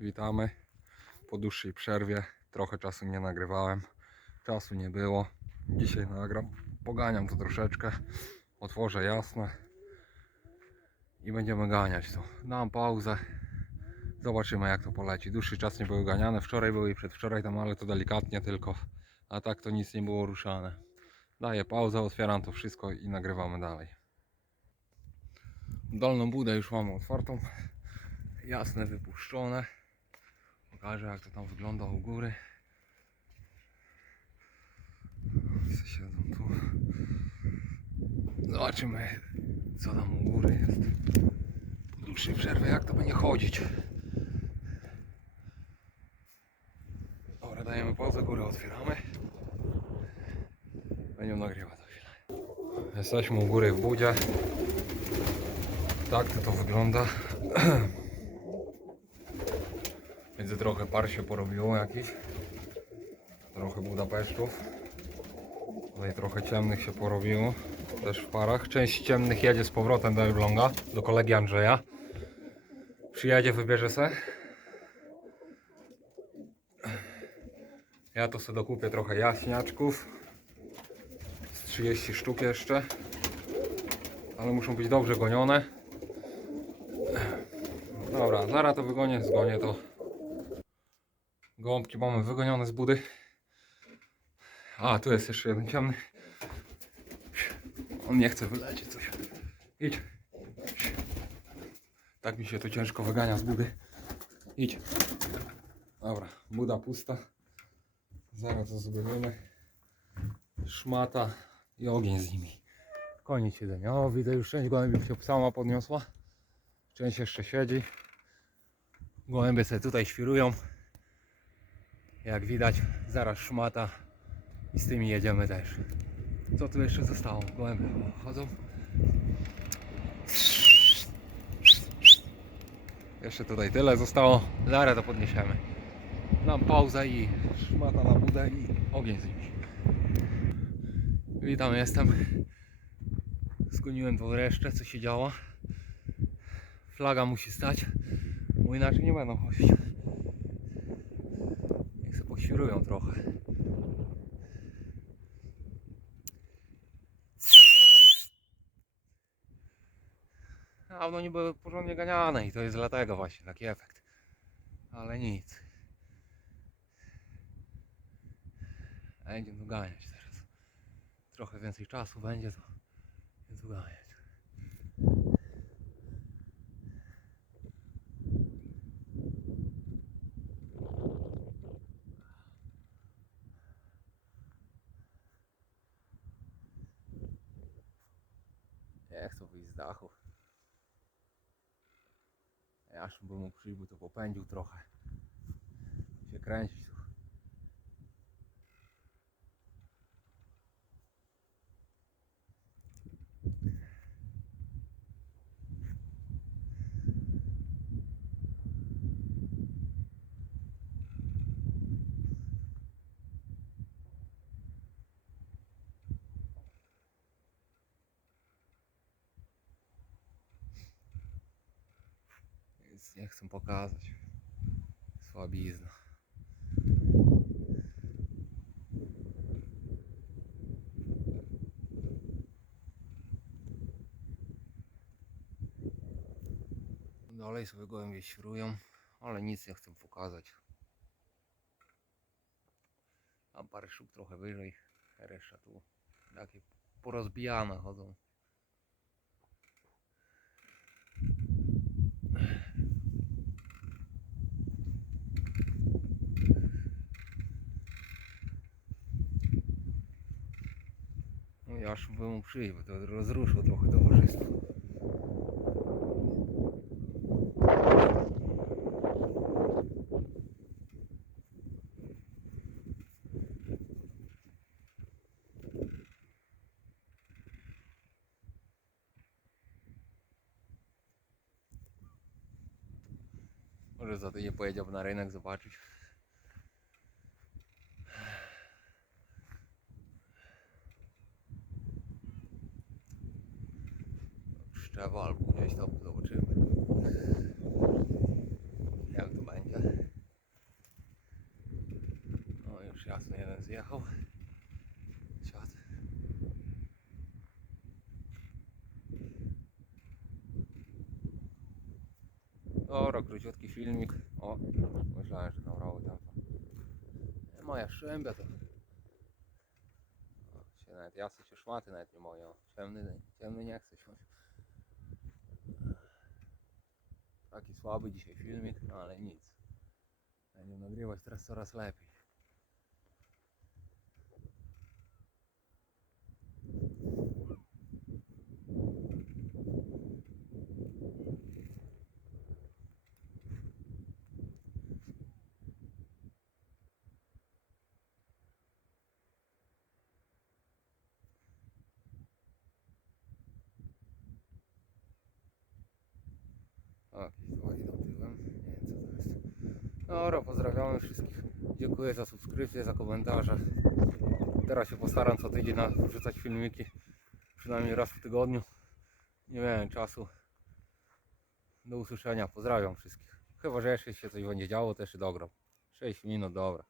Witamy po dłuższej przerwie. Trochę czasu nie nagrywałem. Czasu nie było. Dzisiaj nagram. Poganiam to troszeczkę. Otworzę jasne. I będziemy ganiać to. Dam pauzę. Zobaczymy jak to poleci. Dłuższy czas nie były ganiane. Wczoraj były i przedwczoraj tam, ale to delikatnie tylko. A tak to nic nie było ruszane. Daję pauzę, otwieram to wszystko i nagrywamy dalej. Dolną budę już mamy otwartą. Jasne, wypuszczone. Pokażę jak to tam wygląda u góry. Wszyscy Siedzą tu. Zobaczymy co tam u góry jest. Po dłuższej przerwie jak to będzie chodzić. Dobra, dajemy pauzę, górę otwieramy. Będziemy nagrywać za chwilę. Jesteśmy u góry w budzie. Tak to to wygląda. Widzę trochę par się porobiło jakiś. Trochę Budapesztów. Tutaj trochę ciemnych się porobiło. Też w parach. Część ciemnych jedzie z powrotem do Elbląga. Do kolegi Andrzeja. Przyjedzie, wybierze se. Ja to sobie dokupię trochę jaśniaczków. Z 30 sztuk jeszcze. Ale muszą być dobrze gonione. Dobra, zaraz to wygonię, zgonię to. Gołąbki mamy wygonione z budy. A, tu jest jeszcze jeden ciemny. On nie chce wylecieć coś. Idź. Tak mi się to ciężko wygania z budy. Idź. Dobra, buda pusta. Zaraz to zrobimy. Szmata i ogień z nimi. Koniec siedzenia. O, widzę już część gołębi się sama podniosła. Część jeszcze siedzi. Gołębie sobie tutaj świrują. Jak widać, zaraz szmata i z tymi jedziemy też. Co tu jeszcze zostało? Gołębie chodzą. Jeszcze tutaj tyle zostało. Zaraz to podniesiemy. Dam pauzę i szmata na budę i ogień z nimi. Witam, jestem. Skłoniłem tą resztę, co się działa. Flaga musi stać, bo inaczej nie będą chodzić. Poświrują trochę. Dawno nie były porządnie ganiane i to jest dlatego właśnie taki efekt. Ale nic. Będziemy tu ganiać teraz. Trochę więcej czasu będzie to. Więc ganiać. Chcą wyjść z dachu. Już bym mógł przyjść, by to popędził trochę. Się kręcić Więc nie chcę pokazać. Słabizna. Dalej sobie gołębie świrują, ale nic nie chcę pokazać. Mam parę sztuk trochę wyżej, reszta tu takie porozbijane chodzą. No ja aż bym mu przyjść, bo to rozruszył trochę towarzystwo. Może za jeszcze walku gdzieś tam zobaczymy jak to będzie no już jasno jeden zjechał siad Dobra, króciutki filmik. O, myślałem, że nabrało tam. Moja szębia to. O, nawet jasne się szmaty nawet nie moje. Ciemny, ciemny nie chce się. Taki słaby dzisiaj filmik, no ale nic. Będę nagrywać teraz coraz lepiej. Jakieś dwa idą tyłem. Nie wiem co to jest. Dobra, pozdrawiamy wszystkich. Dziękuję za subskrypcję, za komentarze. Teraz się postaram co tydzień wrzucać filmiki. Przynajmniej raz w tygodniu. Nie miałem czasu. Do usłyszenia. Pozdrawiam wszystkich. Chyba, że jeszcze się coś będzie działo, też się dogram. 6 minut, dobra.